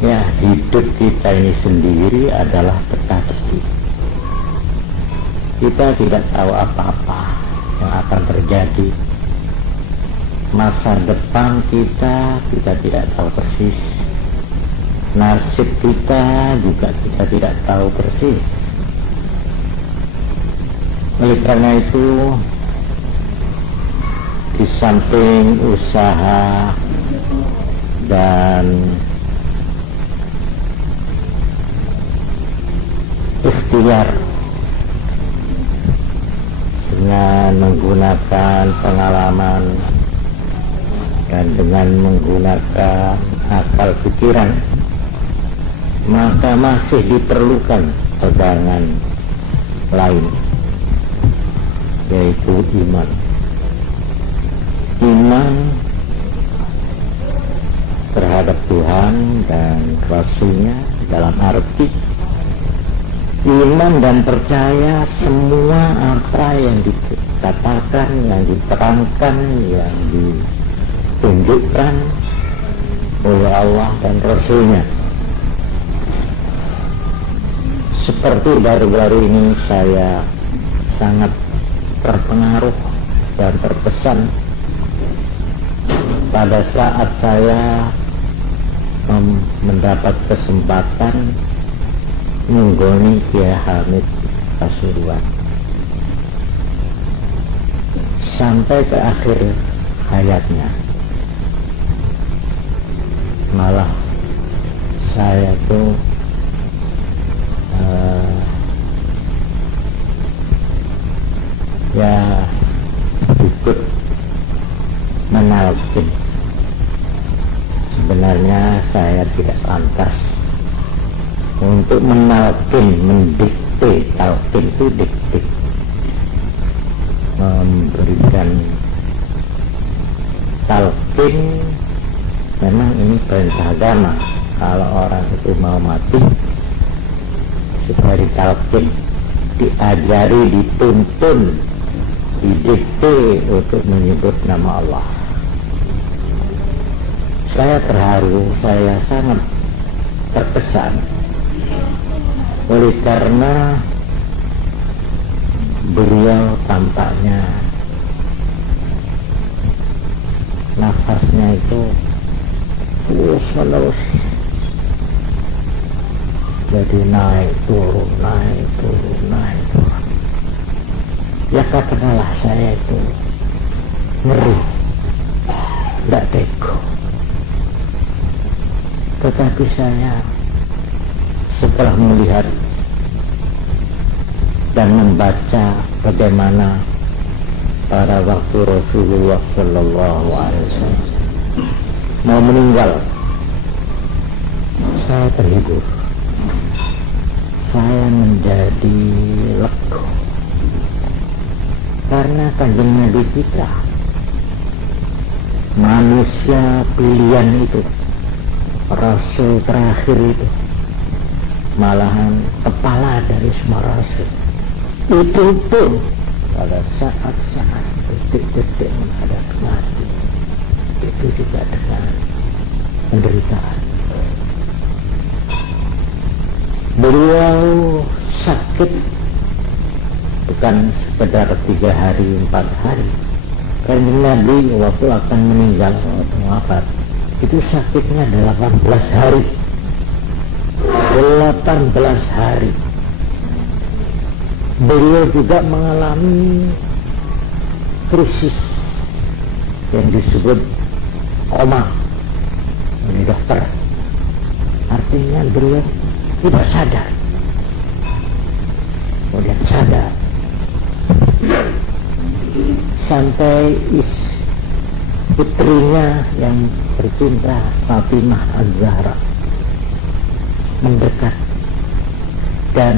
Ya, hidup kita ini sendiri adalah teka-teki. Kita tidak tahu apa-apa yang akan terjadi. Masa depan kita tidak tahu persis. Nasib kita juga kita tidak tahu persis. Oleh karena itu, di samping usaha dan ikhtiar dengan menggunakan pengalaman dan dengan menggunakan akal pikiran, maka masih diperlukan pegangan lain, yaitu iman. Iman terhadap Tuhan dan Rasul-Nya, dalam arti iman dan percaya semua apa yang dikatakan, yang diterangkan, yang ditunjukkan oleh Allah dan Rasul-Nya. Seperti baru-baru ini saya sangat terpengaruh dan terkesan pada saat saya mendapat kesempatan menggoni Kiai Hamid Pasuruan sampai ke akhir hayatnya. Malah saya tuh ya ikut menalkin. Sebenarnya saya tidak pantas untuk menalkin, mendikte. Talkin itu dikte, memberikan talkin. Memang ini perintah agama, kalau orang itu mau mati supaya ditalkin, diajari, dituntun, didikte untuk menyebut nama Allah. Saya terharu, saya sangat terkesan oleh karena beliau tampaknya nafasnya itu terus-menerus, jadi naik turun, naik turun, naik turun. Ya katakanlah saya itu ngeri, tidak tega. Tetapi saya setelah melihat dan membaca bagaimana pada waktu Rasulullah Shallallahu Alaihi Wasallam mau meninggal, saya terhibur, saya menjadi lega karena Kanjeng Nabi kita, manusia pilihan itu, Rasul terakhir itu, malahan kepala dari semua Rasul itu pun pada saat-saat detik-detik menghadap mati itu juga dengan penderitaan. Beliau sakit bukan sekedar 3 hari 4 hari. Kanjeng Nabi waktu akan meninggal, waktu wafat itu sakitnya 18 hari. 18 hari. Beliau juga mengalami krisis yang disebut koma oleh dokter. Artinya beliau tidak sadar, kemudian sadar, sampai putrinya yang tercinta Fatimah Az-Zahra mendekat dan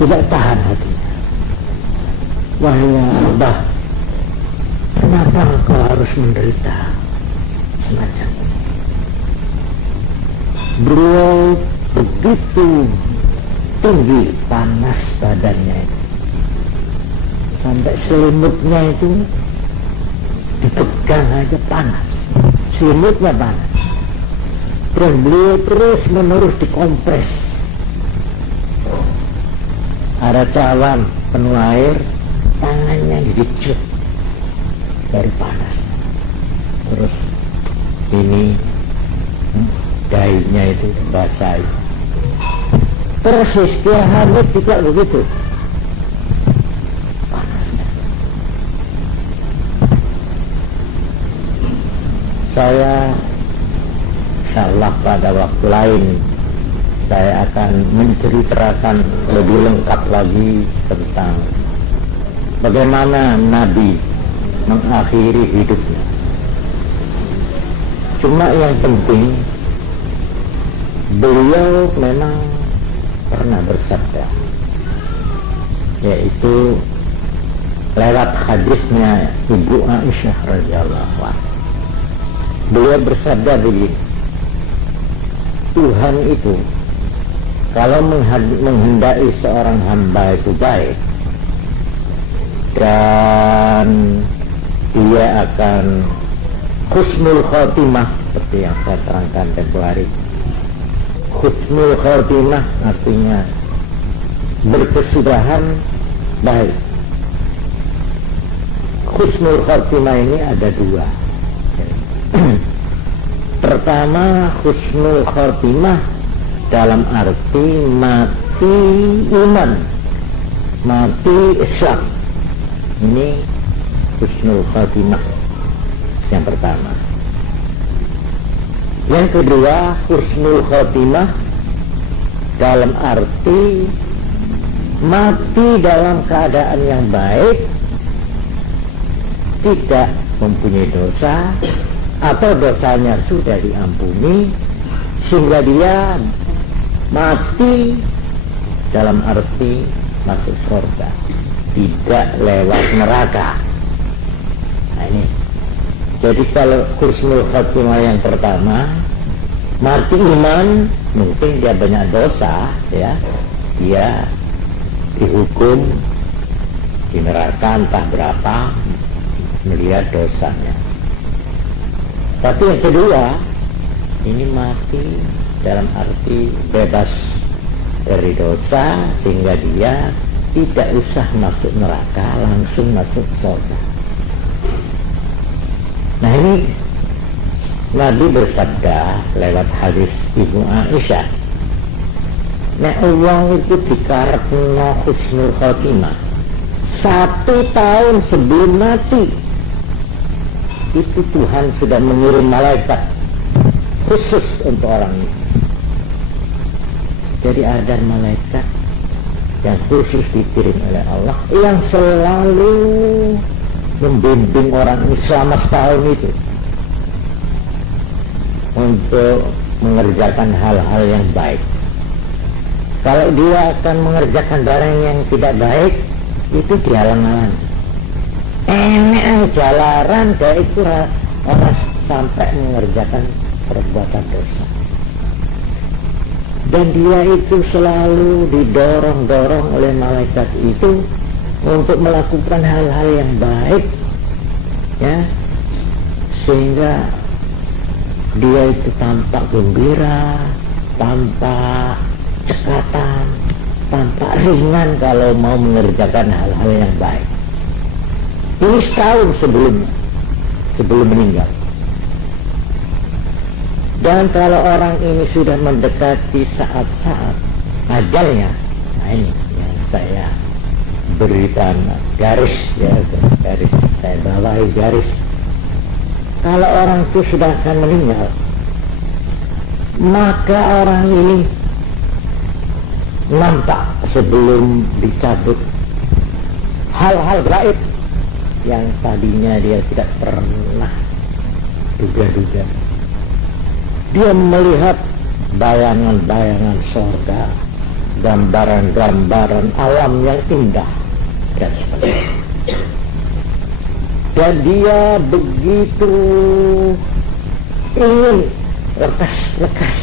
tidak tahan hatinya. Wahai Abah, kenapa engkau harus menderita semacam ini? Beliau begitu tinggi panas badannya itu, sampai selimutnya itu dipegang aja panas, selimutnya panas. dan beliau terus menerus dikompres. Ada cawan penuh air, tangannya dicup dari panas. Terus ini dahinya itu basahi. Persis Kiai Hamid juga begitu. Panasnya. Saya insyaallah pada waktu lain saya akan menceritakan lebih lengkap lagi tentang bagaimana Nabi mengakhiri hidupnya. Cuma yang penting beliau memang pernah bersabda, yaitu lewat hadisnya Ibu Aisyah radhiyallahu anha. Beliau bersabda begini, Tuhan itu kalau menghendaki seorang hamba itu baik dan dia akan husnul khotimah, seperti yang saya terangkan tempoh hari. Husnul khotimah artinya berkesudahan baik. Husnul khotimah ini ada dua. Pertama, husnul khotimah dalam arti mati iman, mati Islam. Ini husnul khotimah yang pertama. Yang kedua, husnul khotimah dalam arti mati dalam keadaan yang baik, tidak mempunyai dosa atau dosanya sudah diampuni, sehingga dia mati dalam arti masuk surga, tidak lewat neraka. Nah ini, jadi kalau husnul khotimah yang pertama, mati iman, mungkin dia banyak dosa, ya, dia dihukum di neraka entah berapa melihat dosanya. Tapi yang kedua, ini mati dalam arti bebas dari dosa, sehingga dia tidak usah masuk neraka, langsung masuk surga. Nah ini Nabi bersabda lewat hadis Ibu Aisyah, nek wong itu dikarepno husnul khotimah 1 tahun sebelum mati, itu Tuhan sudah mengirim malaikat khusus untuk orang ini. Jadi ada malaikat yang khusus dikirim oleh Allah yang selalu membimbing orang ini selama setahun itu untuk mengerjakan hal-hal yang baik. Kalau dia akan mengerjakan barang yang tidak baik, itu dihalang-halang. Enak jalaran baik itu orang sampai mengerjakan perbuatan dosa. Dan dia itu selalu didorong-dorong oleh malaikat itu untuk melakukan hal-hal yang baik, ya, sehingga dia itu tampak gembira, tampak cekatan, tampak ringan kalau mau mengerjakan hal-hal yang baik. Ini setahun sebelum meninggal. Dan kalau orang ini sudah mendekati saat-saat ajalnya, nah ini yang saya berikan garis, ya, garis saya bawahi garis. Kalau orang itu sudah akan meninggal, maka orang ini nampak sebelum dicabut hal-hal gaib yang tadinya dia tidak pernah duga-duga. Dia melihat bayangan-bayangan surga, gambaran-gambaran alam yang indah dan sebagainya. Dan dia begitu ingin lekas-lekas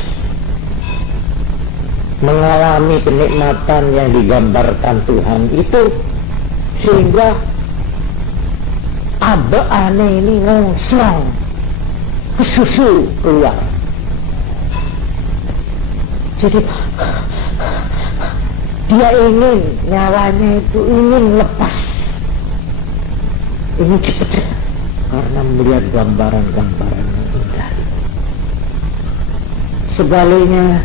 mengalami kenikmatan yang digambarkan Tuhan itu, sehingga abe aneh ini ngongsong kesusu keluar. Jadi dia ingin nyawanya itu ingin lepas, ingin cepat karena melihat gambaran-gambaran yang indah. Sebaliknya,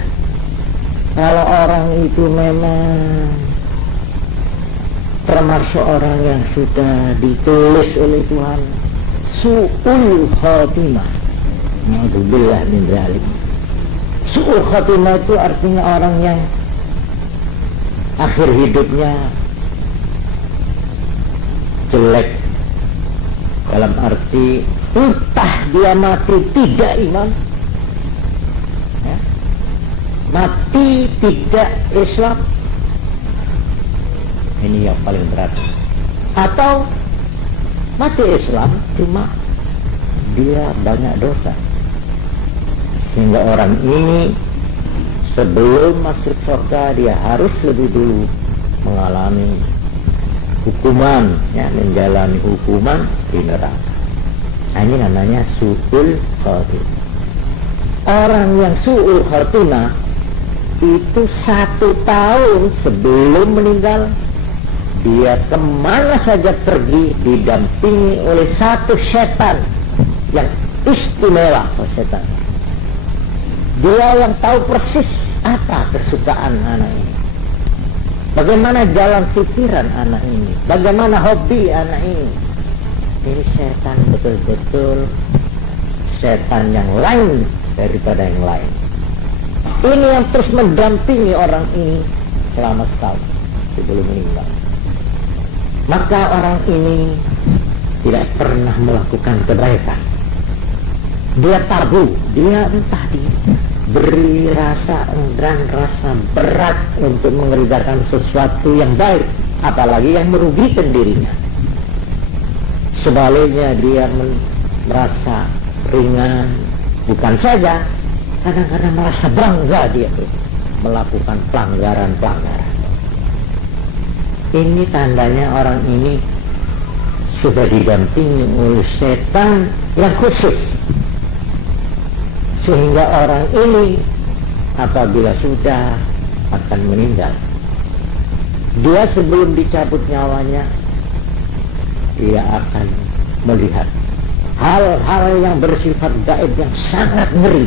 kalau orang itu memang termasuk orang yang sudah ditulis oleh Tuhan su'ul khatimah, na'udzubillah min dzalik. Su'ul khatimah itu artinya orang yang akhir hidupnya jelek, dalam arti entah dia mati tidak iman, ya, mati tidak Islam, ini yang paling berat, atau mati Islam cuma dia banyak dosa, sehingga orang ini sebelum masuk surga dia harus lebih dulu mengalami hukuman, ya, menjalani hukuman di neraka. Nah, ini namanya su'ul khatimah. Orang yang su'ul khatimah itu 1 tahun sebelum meninggal, dia kemana saja pergi didampingi oleh satu setan yang istimewa. Setan dia yang tahu persis apa kesukaan anak ini, bagaimana jalan pikiran anak ini, bagaimana hobi anak ini. Ini setan betul-betul setan yang lain daripada yang lain. Ini yang terus mendampingi orang ini selama setahun sebelum meninggal. Maka orang ini tidak pernah melakukan kebaikan. Dia tabu, dia entah diberi rasa enggan, rasa berat untuk mengerjakan sesuatu yang baik, apalagi yang merugikan dirinya. Sebaliknya dia merasa ringan, bukan saja, kadang-kadang merasa bangga dia tuh melakukan pelanggaran-pelanggaran. Ini tandanya orang ini sudah didampingi oleh setan yang khusus, sehingga orang ini apabila sudah akan meninggal, dia sebelum dicabut nyawanya, dia akan melihat hal-hal yang bersifat gaib yang sangat ngeri,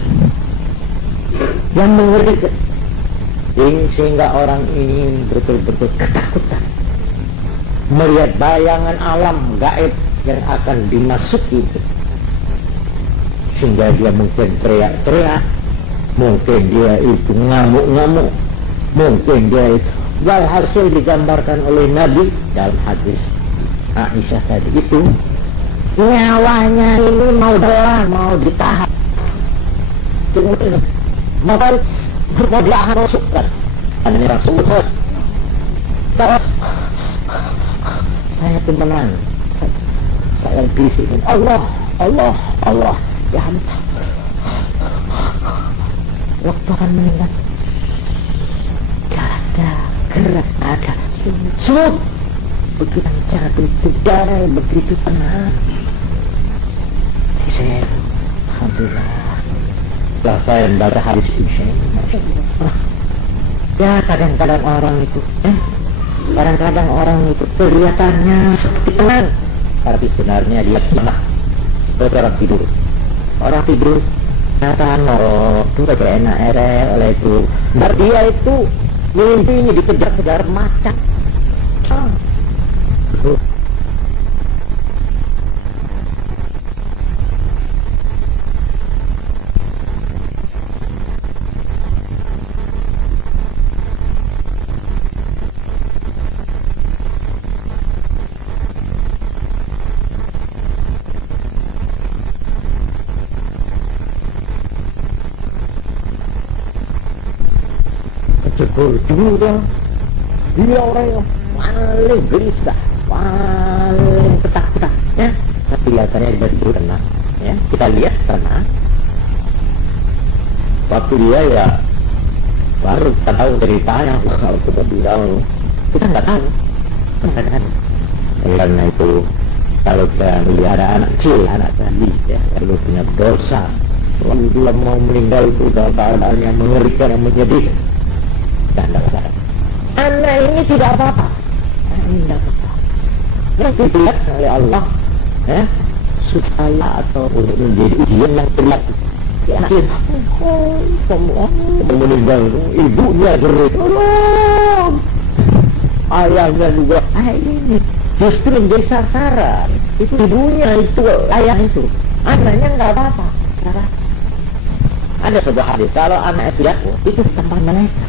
yang mengerikan, sehingga orang ini betul-betul ketakutan melihat bayangan alam gaib yang akan dimasuki itu. Sehingga dia mungkin teriak-teriak, mungkin dia itu ngamuk-ngamuk, mungkin dia itu, walhasil digambarkan oleh Nabi dalam hadis Aisyah tadi itu, nyawanya ini mau belah, mau ditahan, mau diahan masukkan. Ini Rasulullah, saya pun menang, saya bisikin Allah, Allah, Allah. Ya Allah, waktu akan meninggal, gak ada gerak, ada semut, begitu cara berdarah, begitu tenang. Saya, alhamdulillah, setelah saya membaca hadis ini, ya kadang-kadang orang itu, kadang-kadang orang itu kelihatannya seperti tenang, tapi sebenarnya dia lemah, orang tidur. Orang tidur kata itu kayak enak oleh itu. Dan dia itu mimpinya dikejar-kejar macan. Dia orang yang paling gelisah, paling ketakutan, ya. Tapi kelihatannya dia tidur tenang, ya. Kita lihat tenang. Waktu dia ya baru kita tahu ceritanya. Kalau kita bilang kita nggak tahu, kan. Karena itu kalau kita melihara anak kecil, anak tadi, ya, kalau punya dosa, dia mau meninggal itu dalam keadaan yang mengerikan, yang menyedihkan. Dan tidak sadar. Anak ini tidak apa-apa. Anak ini tidak apa-apa. Yang dilihat oleh Allah, ya, supaya atau untuk menjadi ujian yang berat. Ya, semua meninggal, ibunya jerit, tolong. Ayahnya juga, ini justru menjadi sasaran. Itu ibunya, itu ayah itu. Anaknya nggak apa-apa. Ada sebuah hadis, kalau anaknya tidak, itu tanpa malaikat.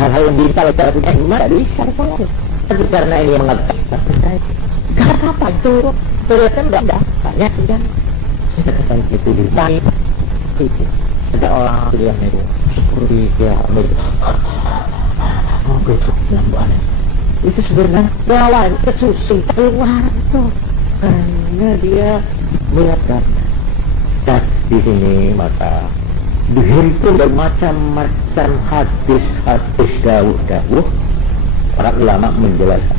Hal-hal yang diminta cara punya iman tidak bisa kalau. Tapi karena ini yang mengatakan percaya, nggak apa-apa itu. Ternyata tidak banyak kan. Saya katakan itu di langit. Itu ada orang yang itu seperti dia ambil besok lambannya. Itu sebenarnya lawan kesusun keluar itu karena dia melihat dan di sini maka dihimpun bermacam-macam hadis-hadis dawuh para ulama menjelaskan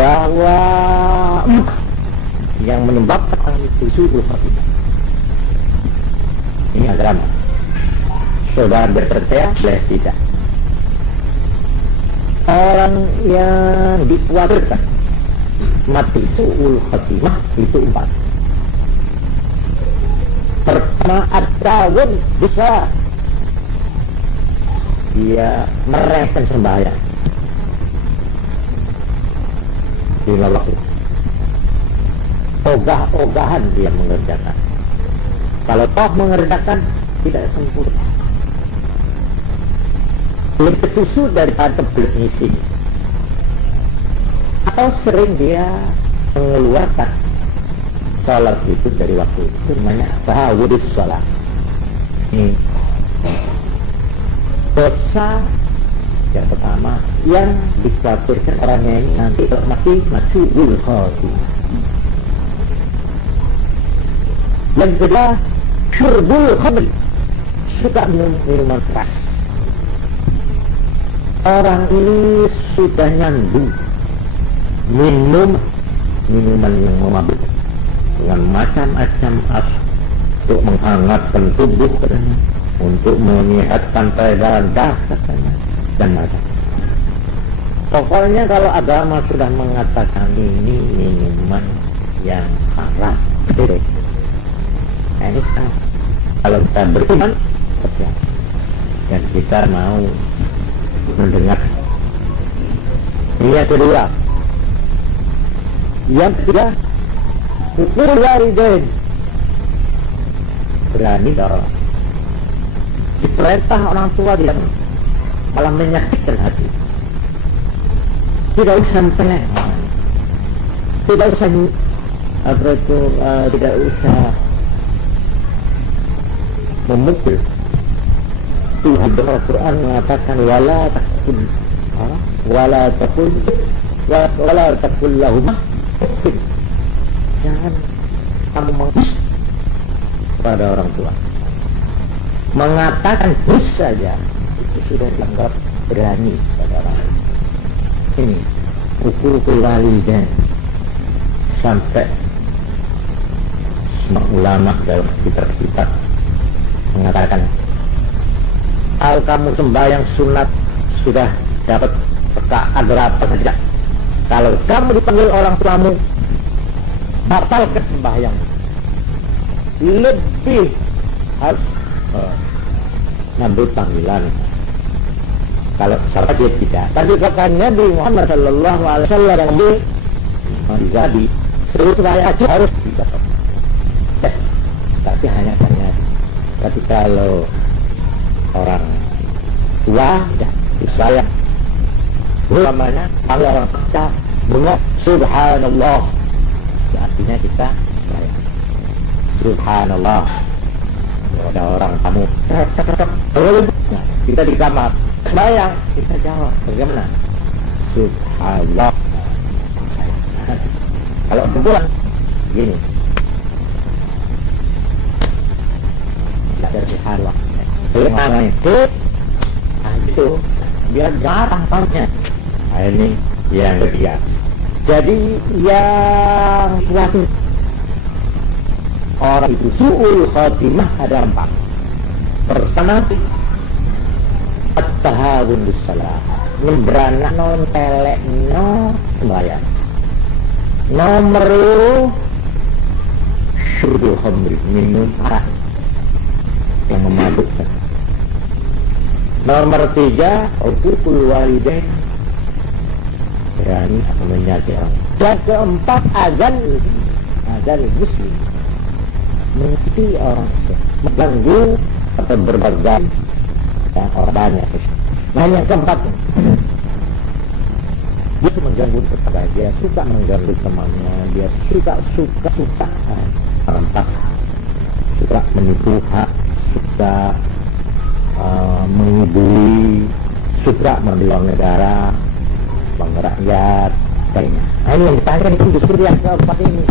bahwa yang menyebabkan itu suhu hati. Ini agama. Saudara berpercaya boleh tidak. Orang yang dikhawatirkan mati su'ul khatimah itu 4. Pertama, ad-dawun bisa dia meremehkan sembahyang di waktu. Ogah-ogahan dia mengerjakan. Kalau toh mengerjakan tidak sempurna. Lebih susu daripada berisi. Atau sering dia mengeluarkan sholat itu dari waktu itu namanya tahawudus sholat. Ini dosa yang pertama yang dikhawatirkan orangnya ini nanti mati su'ul khatimah. Yang kedua, syurbul khamr, suka minum minuman keras. Orang ini sudah nyandu minum minuman yang memabuk dengan macam-macam untuk menghangatkan tubuh katanya, untuk menyehatkan peredaran darah katanya, dan macam. Pokoknya kalau agama sudah mengatakan ini minuman yang haram, tidak. Nah, ini kalau kita beriman dan kita mau mendengar. Ini yang kedua. Yang ketiga, ukur walidain, berani orang diperintah orang tua dia malah menyakitkan hati. Tidak usah pelek, tidak usah tidak usah memukul. Tuhan Al-Quran mengatakan wala takul lahumah uffin. Jangan kamu menghus pada orang tua. Mengatakan hus saja itu sudah dianggap berani pada orang lain. Ini ukur walidain sampai semua ulama dalam kitab-kitab mengatakan kalau kamu sembahyang sunat sudah dapat rakaat berapa saja, kalau kamu dipanggil orang tuamu batalkan sembahyang, lebih harus ngambil panggilan. Kalau salah dia tidak. Tapi kata Nabi Muhammad Sallallahu Alaihi Wasallam yang jadi sesuai aja harus didapat. Tapi hanya tapi kalau orang tua ya saya namanya kalau orang kita bengok subhanallah ya, artinya kita ya, subhanallah ya, ada orang kamu nah, kita di kamar bayang kita jawab bagaimana subhanallah kalau kebetulan gini belajar subhanallah mana itu itu biar jarang tahunya. Nah, ini yang ketiga. Jadi yang khawatir orang itu su'ul khatimah ada 4. Pertama, at-tahawun bis-shalah, nyebrana non telek no sembahyang. Nomor syurbul khamri, minum arak yang memabukkan. Nomor 3, uququl walidain, berani menyakiti orang. Dan keempat, azal muslim, menyakiti orang Islam, mengganggu atau berbagai yang orang banyak. Nah, yang keempat, dia mengganggu tetangga, dia suka mengganggu temannya, dia suka merampas, suka menipu hak, suka mengibuli, suka mengambil uang negara, uang rakyat, kayaknya. Nah, ini yang ditanya itu justru yang keempat ini.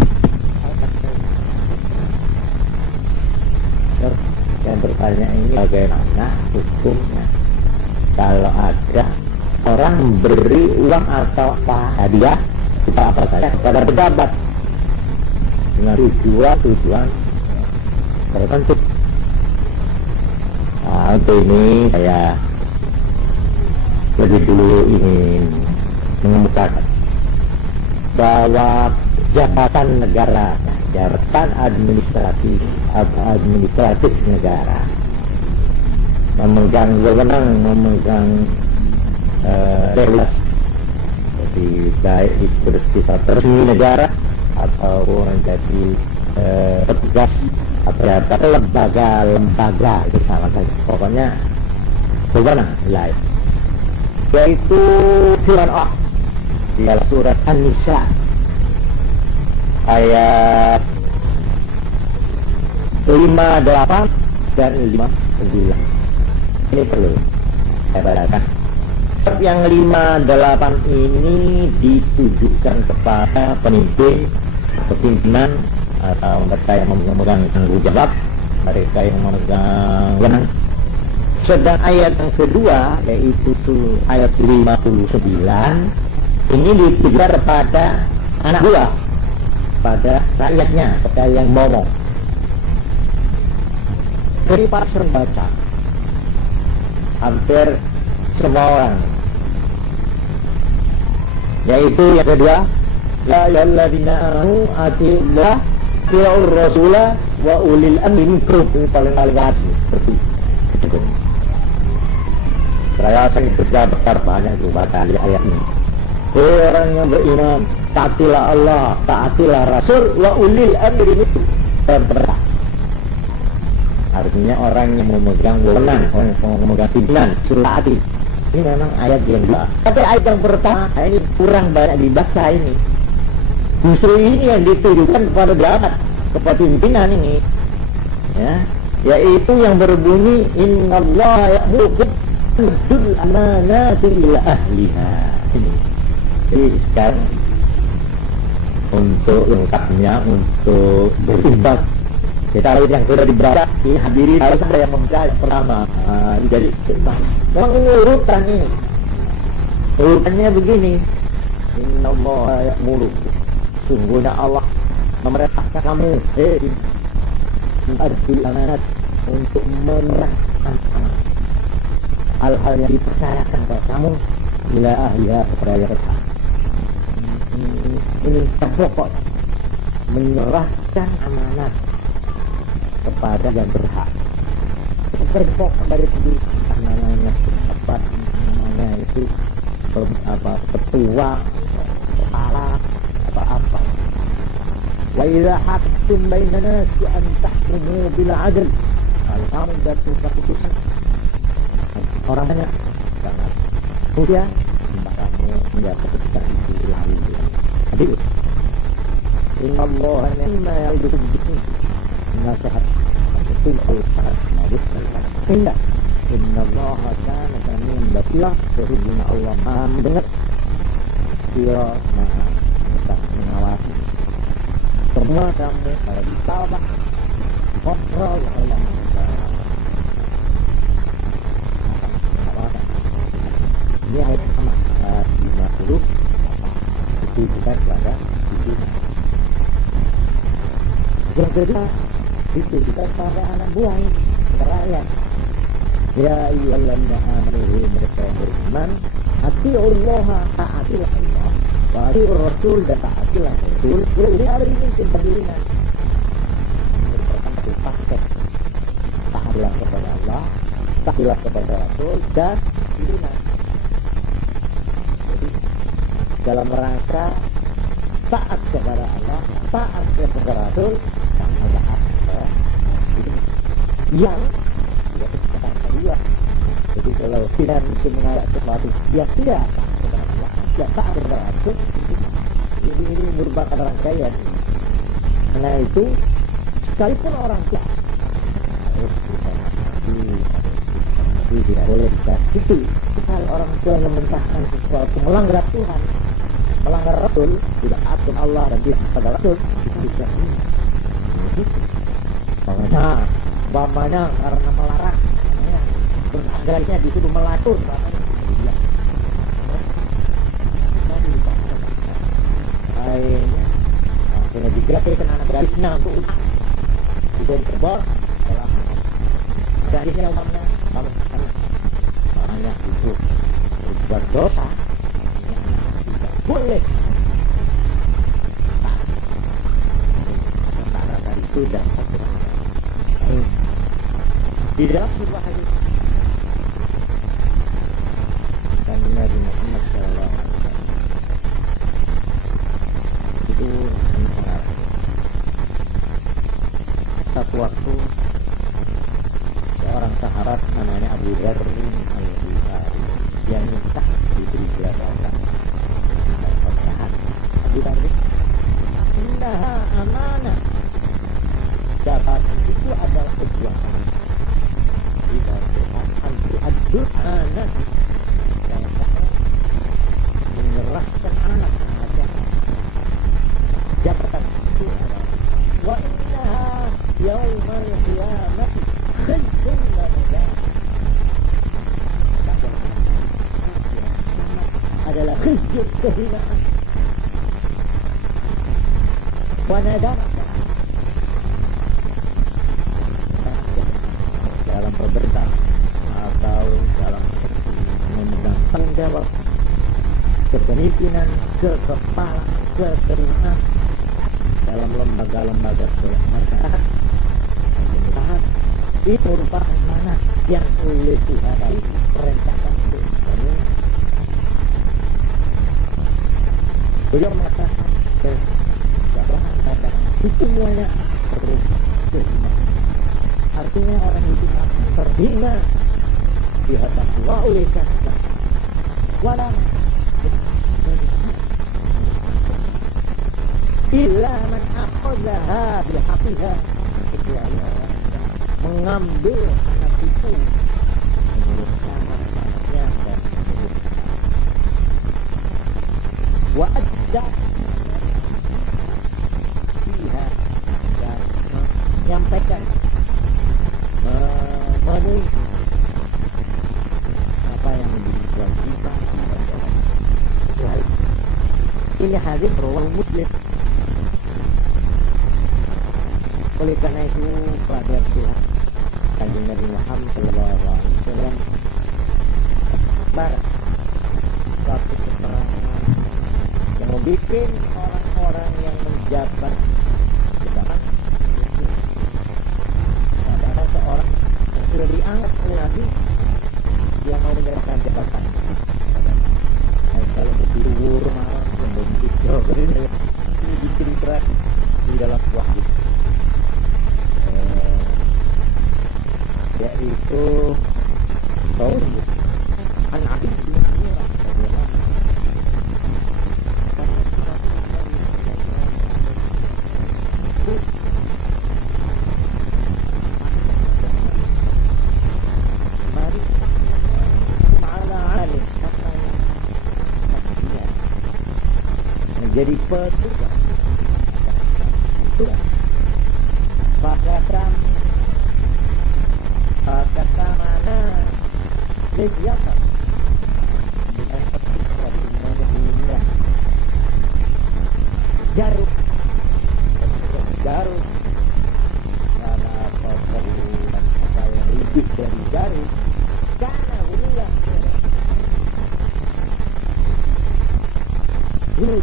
Terus yang bertanya ini bagaimana hukumnya kalau ada orang memberi uang atau apa hadiah apa saja kepada pejabat dengan tujuan tertentu. Nah, untuk ini saya lebih dulu ingin mengemukakan bahwa jabatan negara, jabatan administratif negara memegang wewenang, memegang regulasi, jadi baik itu bersifat resmi negara atau menjadi petugas atau lembaga itu sama saja, pokoknya wewenang wilayah, yaitu firman Allah di dalam surat An-Nisa ayat 58 dan 59. Ini perlu saya bacakan. Surat yang 58 ini ditujukan kepada pimpinan atau mereka yang memegang tanggung jawab, mereka yang memegang wewenang. Sedang ayat yang kedua, yaitu ayat 59, ini ditujukan kepada anak buah, pada rakyatnya, kepada yang ngomong. Dari para sering baca, hampir semua orang, yaitu yang kedua, ya ayyuhalladzina amanu atiiullah wa rasulah wa ulil amri minkum, ini paling asli seperti itu. Saya sering berkata banyak itu baca ayat ini. Orang yang beriman, taatilah Allah, taatilah Rasul, wa ulil amri minkum, dan perintah. Artinya orang yang memegang wewenang, orang yang memegang pimpinan, suruh taati. Ini memang ayat yang kedua. Tapi ayat yang pertama ini kurang banyak dibaca ini. Justru ini yang ditujukan kepada jabat, kepada pimpinan ini, ya, yaitu yang berbunyi innallaha ya'muru bil amanati ila ahliha. Ini. Jadi sekarang untuk lengkapnya, untuk berimbang, kita lihat yang sudah dibaca, ini hadirin harus ada yang membaca yang pertama. Jadi memang ini urutannya begini. Innallaha ya'muru, sungguhnya Allah memerintahkan kamu adil amanat, untuk menyerahkan hal-hal yang dipercayakan kepada kamu bila ahliya, kepada yang berhak. Ini pokok, menyerahkan amanat kepada yang berhak. Itu pokok dari amanahnya, apa namanya itu, ketua, kepala, apa-apa. Wa idza hakamtum bainan nasi an tahkumu bil 'adl. Kalau kamu jatuh keputusan orang banyak, sangat mulia, kamu menjatuh keputusan itu lalu. Jadi, innallaha ni'ma ya'idukum bihi nasihat betul sangat bagus. Indah, innallaha kana samian basira, sesungguhnya Allah Maha mendengar, Dia Maha mengawasi. Semua kamu pada ditawab kontrol Allah ini ayat pertama 50 itu bukan pada itu. Yang kedua Itu kita pada anak buah rakyat. Ya ayyuhalladzina amanu mereka yang beriman, atiullah taatilah Allah, wa atiur rasul dan taatilah rasul. Ini ada ini pembelian. Merupakan satu paket. Taatlah kepada Allah, taatilah kepada Rasul dan pembelian. Jadi dalam rangka taat kepada Allah, taat kepada Rasul, dan taat kepada yang tidak kita kedua. Jadi kalau tidak mungkin mengarah sesuatu yang tidak taat kepada Allah, tidak taat kepada Rasul, ini merupakan rangkaian. Karena itu, sekalipun orang tua harus tidak boleh dikasih. Kalau orang tua yang memerintahkan sesuatu melanggar Tuhan, melanggar Rasul, tidak taat kepada Allah dan tidak kepada Rasul, itu bisa ini. Bapaknya karena melarang, terus agarnya disuruh melatur, akhirnya digerakkan anak gadisnya untuk dibawa terbor dalam gadisnya umpamanya namanya itu berbuat dosa, tidak boleh. Antara dari itu dan di dalam sebuah hadis dan Nabi Muhammad SAW itu satu waktu seorang sahabat namanya Abu Dzar Al-Ghifari yang minta diberi jabatan pernikahan. Abu Dzar innaha amanah, jabatan itu adalah sebuah adul anak menyerahkan anak saja. Jabatan itu adalah wa innaha yaumal qiyamati khayrun lana, adalah khizr, kehinaan, wa nadamah dalam pemerintahan atau dalam memegang tanggung jawab kepemimpinan, kekepalan, keterima dalam lembaga-lembaga masyarakat pemerintahan, itu merupakan mana yang oleh Tuhan perintahkan untuk kami. Beliau mengatakan itu semuanya perlu terima. Artinya orang itu akan terhina di hadapan Allah oleh karena walau illa man akhadha bihaqiha, kecuali orang yang mengambil anak itu menurutkan manfaatnya dan wa adda fiha, dan menyampaikan memenuhi apa yang menjadi kewajiban. Ini hadis riwayat Muslim. Oleh karena itu pada Tuhan Kanjeng Nabi Muhammad SAW bar suatu keterangan yang membuat orang-orang yang menjabat zaman ada seorang yang sudah diangkat oleh Nabi yang mau menjalankan jabatan. Kalau bertidur marah membentuk ini diceritakan di dalam wahyu, yaitu Saul an Abi jadi petugas pakai mana siapa jaruk lebih dari garis, karena hululah hulu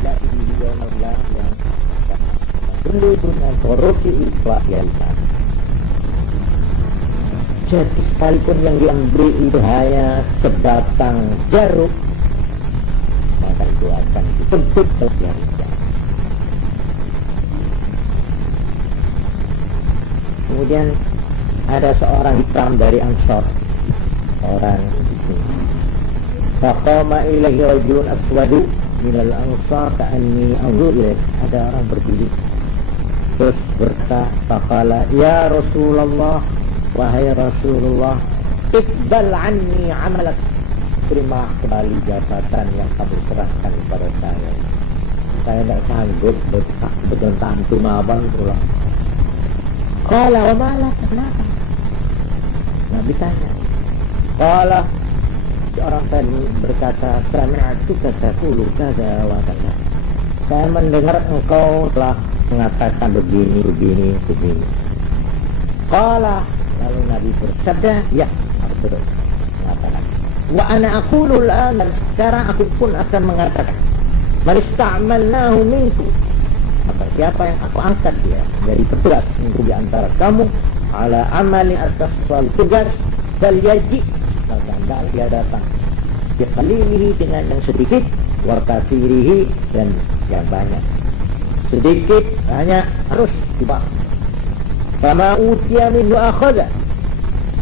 lagi dia yang dulu dengan korupsi ikhlas yang jadi sekalipun yang diambil itu hanya sebatang jeruk, maka itu akan dituntut oleh jari. Kemudian ada seorang hitam dari Ansor, orang itu. Faqama ilaihi rajulun aswadu minal ansar ka'anni anzur ilaih. Ada orang berdiri terus berkata, faqala ya Rasulullah, wahai Rasulullah, iqbal anni amalak, terima kembali jabatan yang kamu serahkan kepada saya. Saya tidak sanggup bertentantu abang pulang. Qala wa malak, kenapa? Nabi tanya. Qala, orang tadi berkata, sami'atuka taqulu kadza wa kadza. Saya mendengar engkau telah mengatakan begini. Qala, lalu Nabi bersabda, ya, betul, mengatakan. Wa ana aqulu al-an, dan sekarang aku pun akan mengatakan, man ista'malnahu minkum, maka siapa yang aku angkat dia dari petugas untuk di antara kamu, ala amali atas suatu tugas, bal yaji, maka hendaklah dia datang biqalilihi, dengan yang sedikit, wa katsirihi, dan yang banyak. Sedikit hanya harus dibahas. Fama utiya minhu akhadha,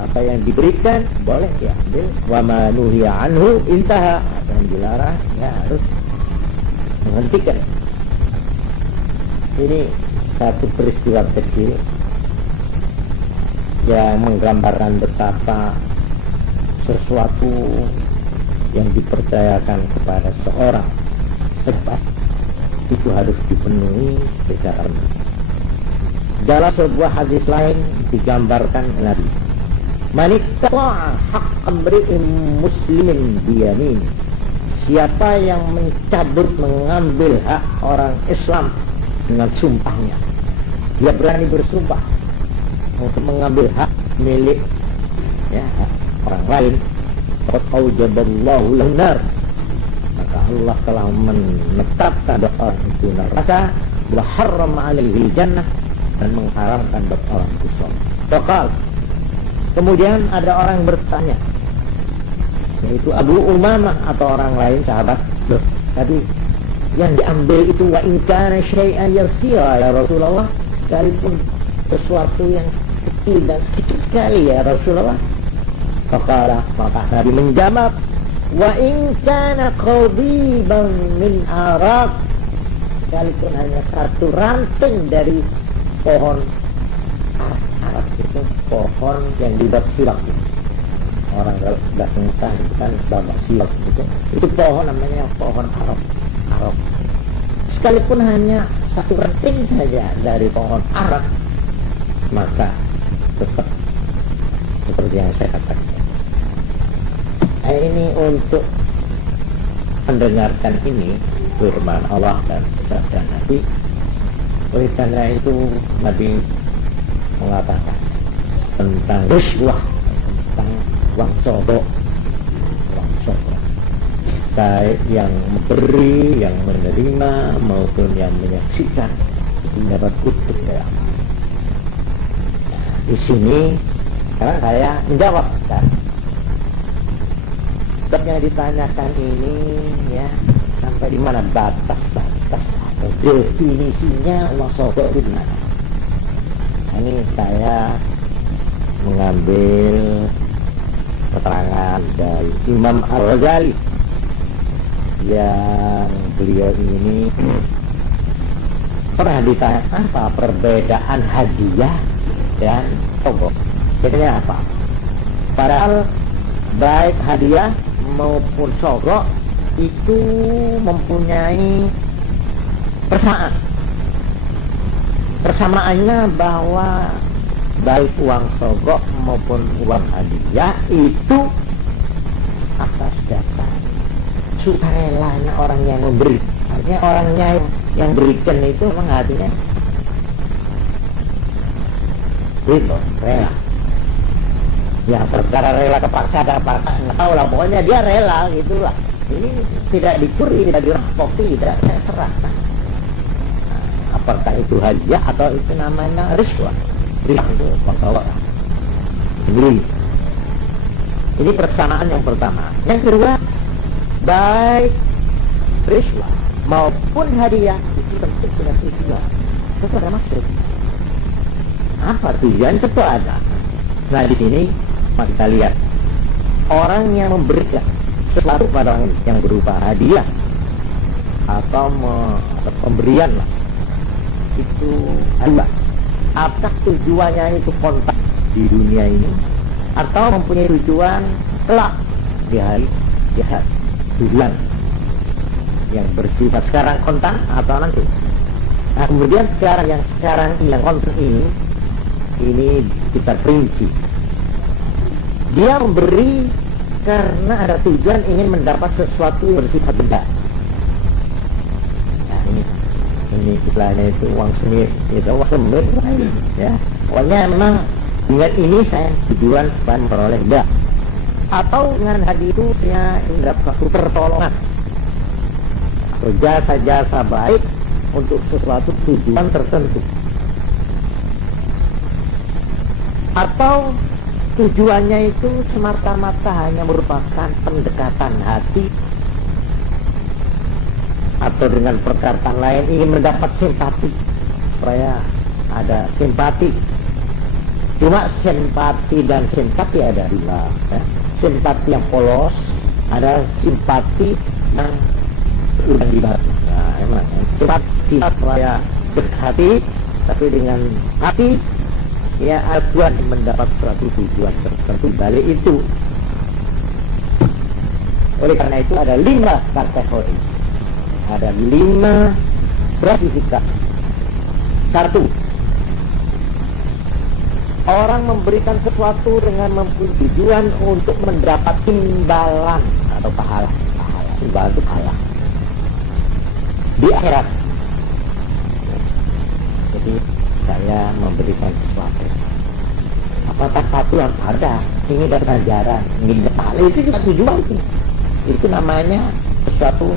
apa yang diberikan boleh diambil. Wa ma nuhiya anhu intaha, apa yang dilarang ya harus menghentikan. Ini satu peristiwa kecil yang menggambarkan betapa sesuatu yang dipercayakan kepada seorang sebab itu harus dipenuhi secara benar. Dalam sebuah hadis lain digambarkan Nabi, man iqta'a haqqa imri'in muslimin biyamin, siapa yang mencabut, mengambil hak orang Islam dengan sumpahnya, dia berani bersumpah untuk mengambil hak milik ya, hak orang lain, qad aujaballahu lahu nar, maka Allah telah menetapkan orang itu neraka, wa harrama 'alaihi jannah, dan mengharamkan buat orang itu surga. Faqal, kemudian ada orang bertanya, yaitu Abu Umamah atau orang lain sahabat, loh, tadi yang diambil itu wa in kana syai'an yasira ya Rasulullah, sekalipun sesuatu yang kecil dan sedikit sekali ya Rasulullah. Faqala, maka Nabi menjawab, wa in kana qadiban min araq, sekalipun hanya satu ranting dari pohon Arab itu, pohon yang dibuat silak itu. Orang kalau sudah mentah itu kan bawa silak itu pohon namanya pohon Arab. Sekalipun hanya satu ranting saja dari pohon Arab, maka tetap seperti yang saya katakan. Ini untuk mendengarkan ini firman Allah dan sabda Nabi. Oleh karena itu Nabi mengatakan tentang riswah, tentang uang sodok, baik yang memberi, yang menerima maupun yang menyaksikan itu dapat kutuk ya. Nah, di sini sekarang saya menjawab kan. Yang ditanyakan ini ya, sampai di mana batas-batas atau definisinya uang sodok itu di mana? Ini saya mengambil keterangan dari Imam Al-Ghazali, yang beliau ini pernah ditanya apa perbedaan hadiah dan sodok, bedanya apa? Padahal baik hadiah maupun sodok itu mempunyai persamaan. Persamaannya bahwa baik uang sodok maupun uang hadiah itu atas dasar sukarelanya orang yang memberi. Artinya orangnya Yang berikan itu memang hatinya itu rela. Ya perkara rela kepaksa, nggak tahu lah, pokoknya dia rela gitulah. Ini tidak dicuri, tidak dirampok, tidak, saya serahkan. Nah, apakah itu hadiah atau itu namanya riswah? Riswah itu masalah. Ini persamaan yang pertama. Yang kedua, baik riswah maupun hadiah itu tentu punya tujuan. Tentu ada maksud. Apa tujuan? Tentu ada. Nah di sini kita lihat orang yang memberikan sesuatu pada orang yang berupa hadiah atau pemberian lah, itu adalah apakah tujuannya itu kontak di dunia ini atau mempunyai tujuan kelak di hari tujuan yang bersifat sekarang kontak atau nanti. Nah kemudian sekarang yang kontak ini kita perinci. Dia memberi karena ada tujuan ingin mendapat sesuatu yang bersifat benda. Nah ini istilahnya itu uang semir, itu uang semir ya. Pokoknya memang dengan ini saya tujuan supaya memperoleh benda. Atau dengan hadiah itu dia mendapat suatu pertolongan atau jasa-jasa baik untuk sesuatu tujuan tertentu. Atau tujuannya itu semata-mata hanya merupakan pendekatan hati, atau dengan perkataan lain ingin mendapat simpati, supaya ada simpati. Cuma simpati dan simpati ada dua ya. Simpati yang polos, ada simpati yang udah dibatu. Nah emang simpati supaya berhati, tapi dengan hati ya tujuan mendapat suatu tujuan tertentu balik itu. Oleh karena itu ada 5 kategori, ada 5 klasifikasi. 1, orang memberikan sesuatu dengan mempunyai tujuan untuk mendapat imbalan atau pahala. Imbalan itu pahala di akhirat. Jadi saya memberikan sesuatu, apakah satu yang ada ingin dapat ajaran, ingin dapat pahala, itu juga tujuan itu namanya sesuatu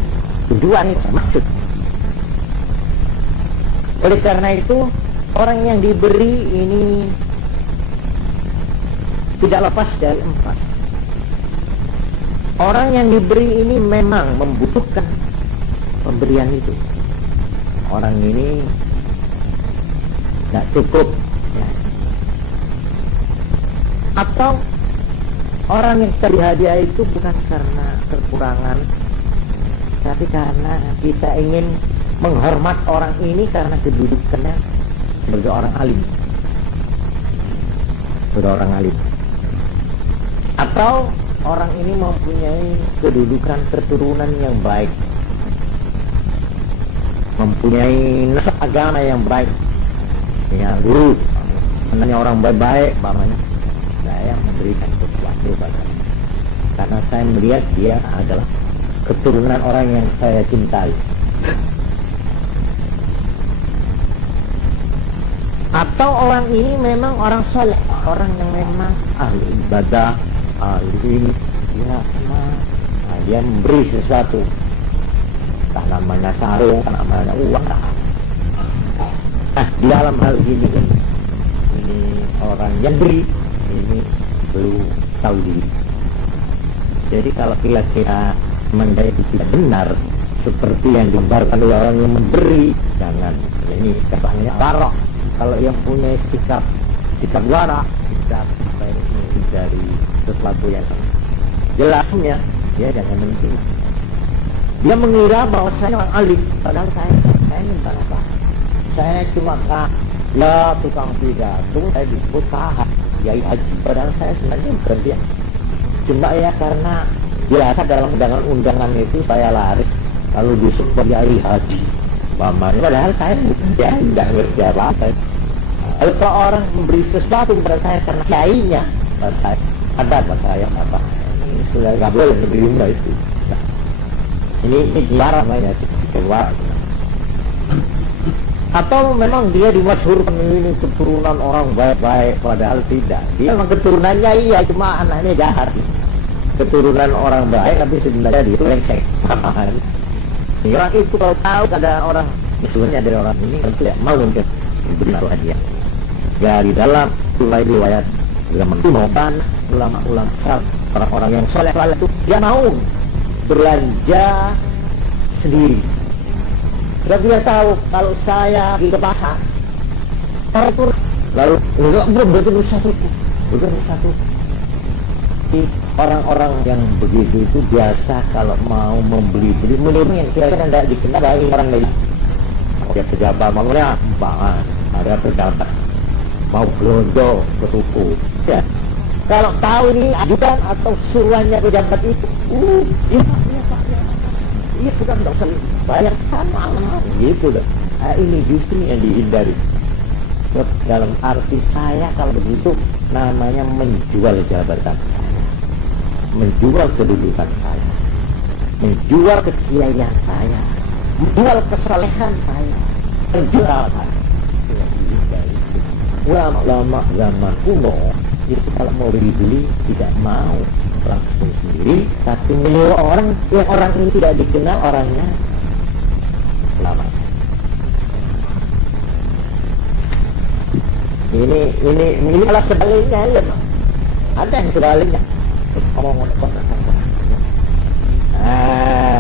tujuan, itu maksud. Oleh karena itu orang yang diberi ini tidak lepas dari 4. Orang yang diberi ini memang membutuhkan pemberian itu. Orang ini tidak cukup ya. Atau orang yang diberi hadiah itu bukan karena kekurangan, tapi karena kita ingin menghormat orang ini karena kedudukannya sebagai orang alim, atau orang ini mempunyai kedudukan keturunan yang baik, mempunyai nasab agama yang baik, ya guru, menanya orang baik-baik, mamanya saya memberikan sesuatu padanya karena saya melihat dia adalah keturunan orang yang saya cintai. Atau orang ini memang orang soleh, orang yang memang ahli ibadah, ahli ini, dia dia memberi sesuatu, tak namanya sarung, tak namanya uang. Nah, di dalam hal ini orang yang beri ini belum tahu diri. Jadi kalau kira-kira mendaya tidak benar seperti yang digambarkan oleh orang yang memberi, jangan. Ini katanya warok. Kalau yang punya sikap warok, sikap dari sesuatu yang jelasnya, dia jangan menentu. Dia mengira bahwa saya orang alim, padahal saya minta apa? Saya cuma tukang pidato, saya disebut kahat, kiai haji, padahal saya sebenarnya bukan dia. Cuma ya karena biasa dalam undangan itu saya laris, lalu disebut kiai haji, padahal saya bukan dia, tidak ngerti apa-apa. Lalu kalau orang memberi sesuatu kepada saya karena kiainya, saya ada apa saya apa? Ini sudah nggak boleh menerima itu. Nah, ini gimana namanya sih keluar? Atau memang dia dimasyhurkan ini keturunan orang baik-baik, padahal tidak. Dia memang keturunannya iya, cuma anaknya jahat. Keturunan orang baik tapi sebenarnya dia brengsek. Orang itu kalau tahu ada orang sebenarnya dari orang ini kan tidak mau mungkin benar dia. Dari dalam mulai riwayat zaman kuno kan ulama-ulama salaf, orang-orang yang soleh itu dia mau belanja sendiri. Dan dia tahu kalau saya di pasar, lalu betul satu. Orang-orang yang begitu itu biasa kalau mau membeli-beli, menurutnya kira-kira tidak dikenal dari orang lain. Oke, pejabat maunya banget, ada pejabat mau belanja ke toko. Ya. Kalau tahu ini ajudan atau suruhannya pejabat itu, iya Pak. Iya sudah tidak usah bayar sama gitu loh. Nah, ini justru yang dihindari. Dalam arti saya kalau begitu namanya menjual jabatan saya, menjual kedudukan saya, menjual kekiaian saya, menjual kesolehan saya, menjual saya. Ulama-ulama zaman kuno itu kalau mau beli tidak mau langsung sendiri, tapi menyuruh orang yang orang ini tidak dikenal orangnya ulama. Ini malah sebaliknya ya, ada yang sebaliknya.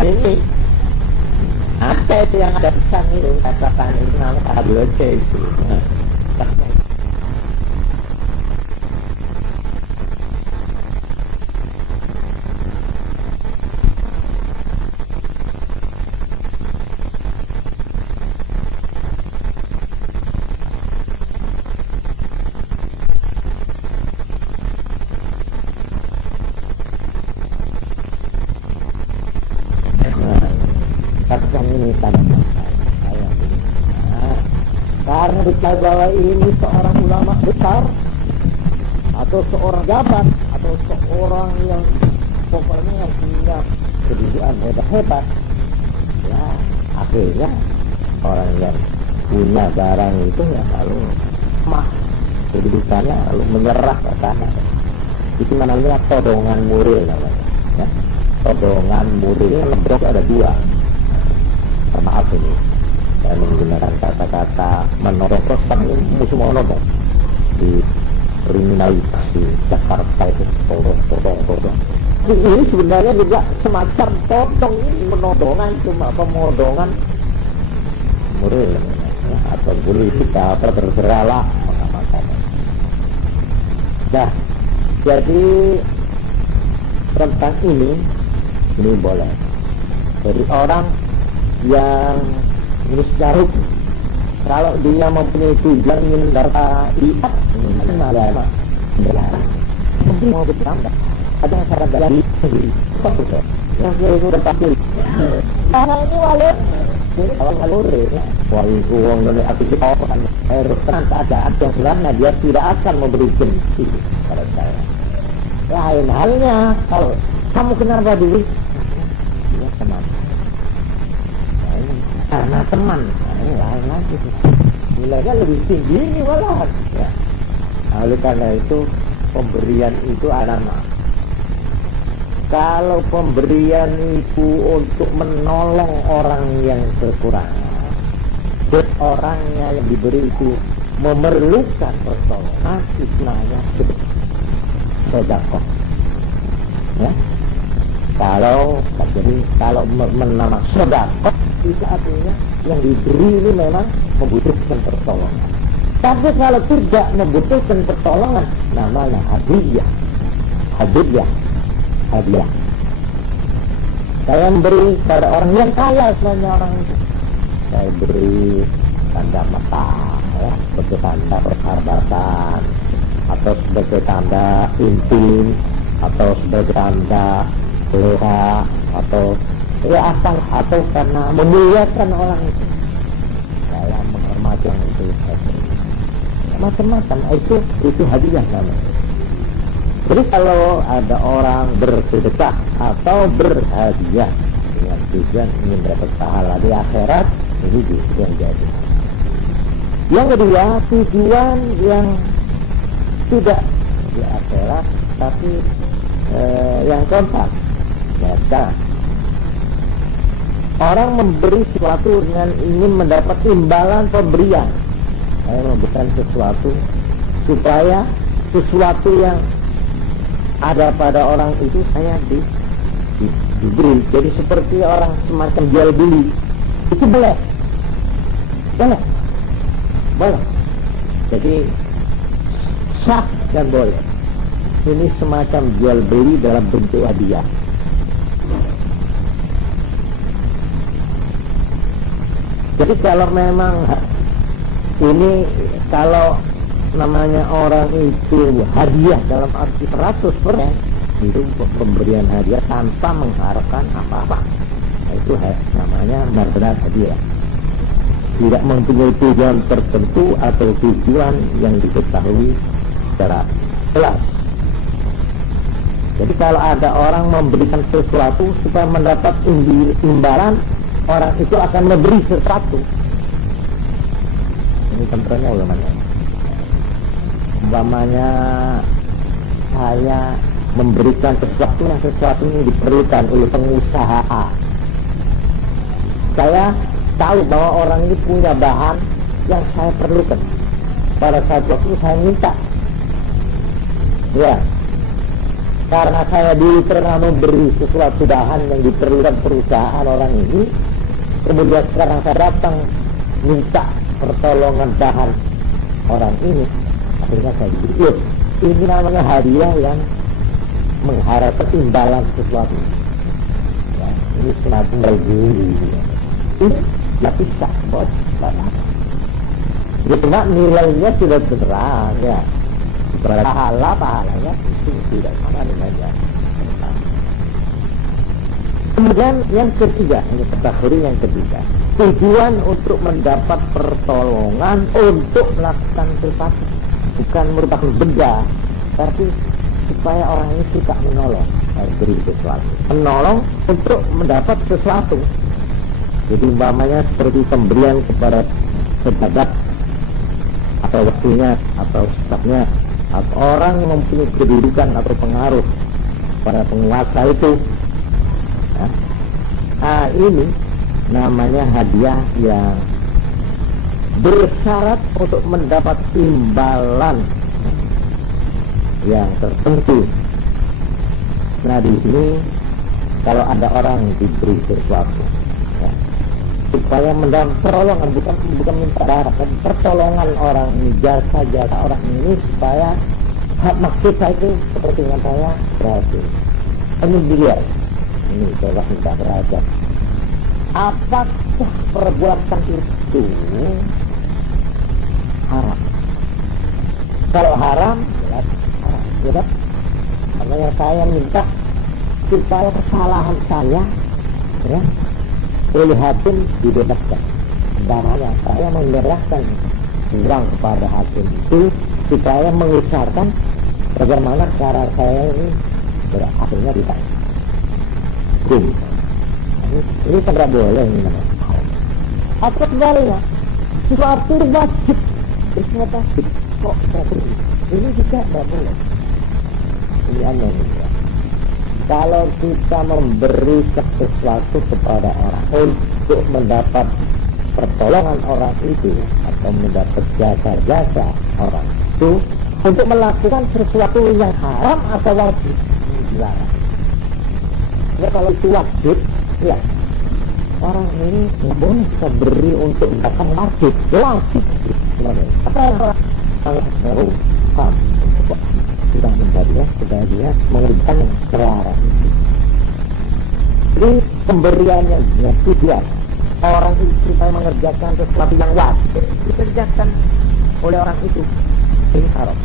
Ini apa itu yang ada pesan itu katakan itu namanya KBOC itu. Karena diketahui bahwa ini seorang ulama besar atau seorang jabat atau seorang yang pokoknya yang punya kedudukan hebat, ya akhirnya orang yang punya barang itu ya lalu mah kedudukannya lalu menyerah ke sana. Itu namanya todongan muril namanya. Ya. Todongan muril lembok ada dua. Maaf ini saya menggunakan kata-kata menodong prostak ini semua menodong di kriminalitas di Jakarta itu todong. Ini sebenarnya juga semacam todong, ini menodongan cuma pemodongan muril ya, atau politika apa terserahlah macam-macam. Nah, jadi tentang ini boleh dari orang yang miscaruk kalau dia mempunyai tujuan ingin darah lihat ini malah mungkin mau bertambah ada cara dari yang itu pasti karena ini walur ini kalau walur ya itu uang dari aktivitas kan keadaan yang sebenarnya dia tidak akan memberi gengsi pada saya. Lain halnya kalau kamu kenapa dulu ya teman karena teman, ini lain lagi nilainya lebih tinggi ini malah ya. Nah, oleh karena itu pemberian itu ada nama. Kalau pemberian itu untuk menolong orang yang kekurangan, dan orangnya yang diberi itu memerlukan pertolongan, itu namanya sedekah. Ya. Kalau menama sedekah itu artinya yang diberi ini memang membutuhkan pertolongan. Tapi kalau tidak membutuhkan pertolongan, namanya hadiah. Saya memberi pada orang yang kaya sebenarnya orang itu. Saya beri tanda mata, ya, sebagai tanda persahabatan, atau sebagai tanda intim, atau sebagai tanda leha, atau ya asal atau karena memuliakan orang itu. Saya menghormati yang itu. Macam-macam itu hadiah namanya. Jadi kalau ada orang bersedekah atau berhadiah dengan tujuan ingin dapat pahala di akhirat, ini justru yang jadi. Yang kedua, tujuan yang tidak di akhirat tapi yang kontak. Ya, orang memberi sesuatu dengan ingin mendapat imbalan pemberian. Saya memberikan sesuatu supaya sesuatu yang ada pada orang itu saya diberi. Jadi seperti orang semacam jual beli. Itu boleh. Jadi sah dan boleh. Ini semacam jual beli dalam bentuk hadiah. Jadi kalau memang ini, kalau namanya orang itu hadiah dalam arti 100%, itu pemberian hadiah tanpa mengharapkan apa-apa, itu namanya benar-benar hadiah, tidak mempunyai tujuan tertentu atau tujuan yang diketahui secara jelas. Jadi kalau ada orang memberikan sesuatu supaya mendapat imbalan, orang itu akan memberi sesuatu. Ini contohnya umpamanya saya memberikan sesuatu ini diperlukan oleh pengusaha A. Saya tahu bahwa orang ini punya bahan yang saya perlukan. Pada saat itu saya minta. Ya, karena saya dulu pernah memberi sesuatu bahan yang diperlukan perusahaan orang ini, kemudian sekarang saya datang minta pertolongan bahan orang ini, akhirnya saya pikir ini namanya hadiah yang mengharapkan imbalan sesuatu. Ya, ini semacam berguru. Ini tidak bisa, bos. Ya, cuma nilainya sudah terang, ya. Pahalanya itu tidak sama dengannya. Kemudian yang ketiga, ini kategori yang ketiga, tujuan untuk mendapat pertolongan untuk melakukan sesuatu, bukan merupakan benda, tapi supaya orang ini suka menolong, beri sesuatu, menolong untuk mendapat sesuatu. Jadi umpamanya seperti pemberian kepada pejabat atau waktunya atau stafnya atau orang yang mempunyai kedudukan atau pengaruh pada penguasa itu. Nah, ini namanya hadiah yang bersyarat untuk mendapat imbalan yang tertentu. Nah, di sini kalau ada orang diberi sesuatu, ya, supaya mendapat pertolongan, bukan minta darah, tapi pertolongan orang ini, jasa orang ini, supaya maksud saya itu seperti yang saya berhasil. Ini dilihat, ini coba kita berhadap, apakah perbuatan itu haram? Kalau haram, jelas haram, ya. Karena yang saya minta supaya kesalahan saya, ya, oleh hakim dibebaskan. Damanya saya menyerahkan uang kepada hakim itu supaya mengucapkan bagaimana cara saya ini berakhirnya ditanya. Ini tidak boleh ini namanya. Atau sebaliknya, sesuatu wajib, ternyata kok ini juga tidak boleh. Ini aneh ya. Kalau kita memberi sesuatu kepada orang untuk mendapat pertolongan orang itu atau mendapat jasa-jasa orang itu untuk melakukan sesuatu yang haram atau wajib, dilarang. Ya, kalau itu wajib, ya orang ini nggak boleh kita beri untuk mendapatkan wajib. Apa yang orang baru sudah menjadi sudah dia mengerjakan yang terlarang. Jadi pemberiannya ya tujuan orang itu supaya mengerjakan sesuatu yang wajib dikerjakan oleh orang itu, ini haram.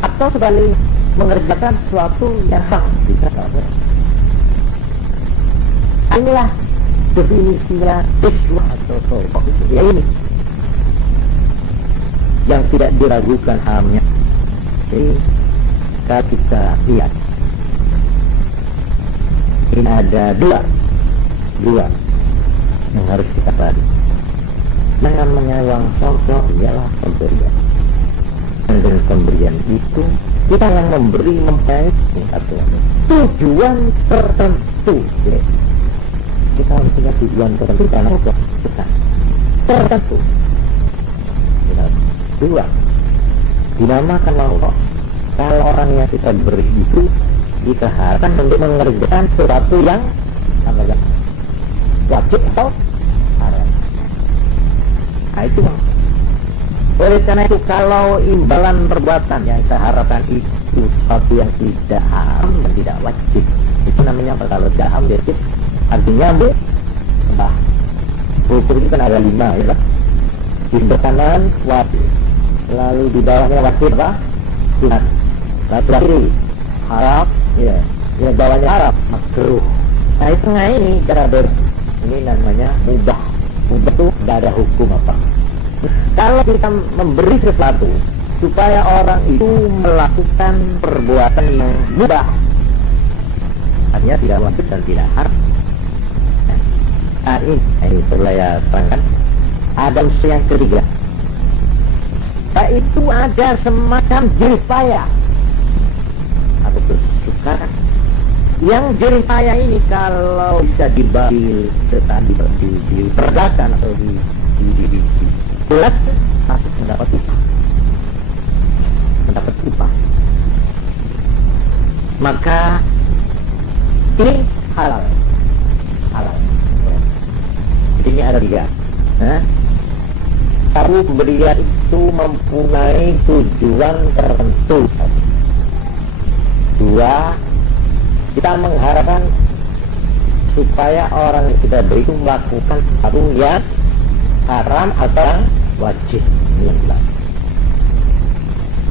Atau sebaliknya mengerjakan sesuatu yang haram, bisa haram. Inilah definisinya iswa atau sodok, ya ini yang tidak diragukan haramnya. Jadi kalau kita lihat ini ada dua yang harus kita pelajari. Dengan menyewang sosok ialah pemberian. Dan dengan pemberian itu kita yang memberi membaik tujuan tertentu. Kita harus punya tujuan tertentu karena kita tertentu. Dua, dinamakan Allah. Kalau orang yang kita beri itu dikeharapkan untuk mengerjakan sesuatu yang wajib atau haram. Nah itu. Oleh karena itu kalau imbalan perbuatan yang kita harapkan itu sesuatu yang tidak haram dan tidak wajib, itu namanya apa? Kalau tidak haram wajib, artinya mubah. Hukum itu kan ada 5 ya. Di sebelah kanan wajib, lalu di bawahnya wajib apa? Sunat. Lalu sebelah kiri haram, ya bawahnya haram, makruh. Nah itu tengah ini cara ini namanya mubah. Mubah itu tidak ada hukum apa. Kalau kita memberi sesuatu supaya orang itu melakukan perbuatan yang mubah, artinya tidak wajib dan tidak haram. Nah ini perlu saya terangkan. Ada unsur yang ketiga, yaitu ada semacam jerih payah atau kesukaran. Yang jerih payah ini kalau bisa dibagi diperdakan atau jelas masuk mendapat upah, maka ini halal. Jadi ini ada 3. Satu, pemberian itu mempunyai tujuan tertentu. 2, kita mengharapkan supaya orang yang kita beri itu melakukan sesuatu yang haram atau yang wajib.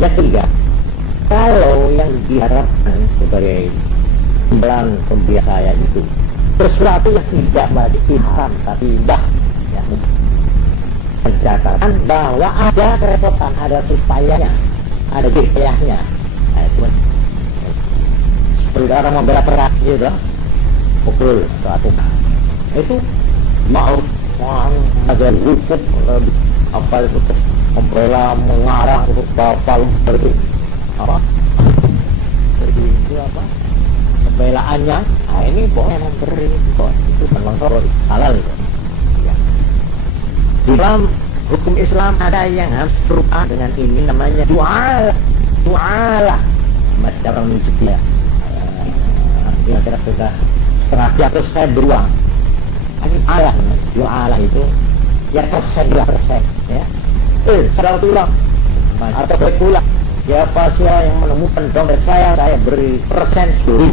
Yang 3, kalau yang diharapkan sebagai imbalan pemberian saya itu sesuatu yang tidak wajib haram tapi indah, ya, mencatatkan bahwa ada kerepotan, ada supayanya, ada jeripayahnya. Nah itu seperti orang membela perang gitu, pukul atau itu mau ada hukum apa itu membela mengarah untuk bapak seperti apa itu apa pembelaannya. Nah ini boleh memberi kok, itu memang halal itu. Dalam hukum Islam ada yang harus serupa dengan ini, namanya du'alah. Macam orang mencegah artinya kira sudah setengah jatuh saya beruang. Ini alah, du'alah itu ya persen ya. Saya tulang atau berpulang, siapa yang menemukan dompet saya beri persen 10.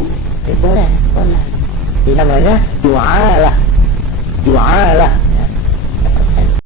Boleh. Ini namanya du'alah.